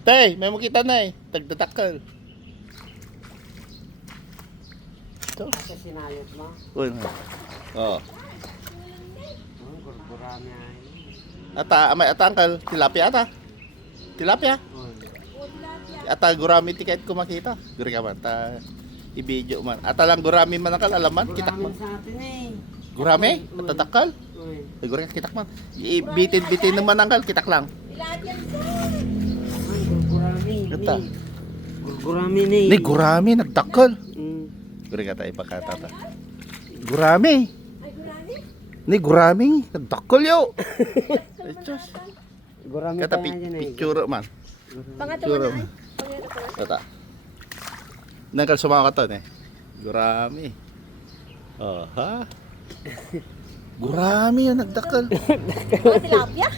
Tay, may makita na eh. Tagdatakal. Ito. Kasi sinayot mo. Uy, oh. Gurgurami ay. May atangkal. Tilapia ata. Tilapia. Ata gurami tiket ko makita. Guri ka man. I-video man. Ata lang gurami man nakal. Alaman. Kitak man. Sa atin eh. Gurami? Atatakal? Uy. Ay, guri ka kitak man. Bitin-bitin naman angkal. Kitak lang. Ay, gurgurami. Ito. Gurgurami ni. Ni gurami. Nagtakal. Mm. Guri ka tayo pagkatata. Gurami. Ni gurami. Nagtakal yo. Ay, Diyos. Gurami Kata pa nga dyan eh. picture man. Pangatlo na ay. Tata. Nangkal sumama ka to eh. Gurami. Oh, ha? Gurami yung nagdakal. Tilapia?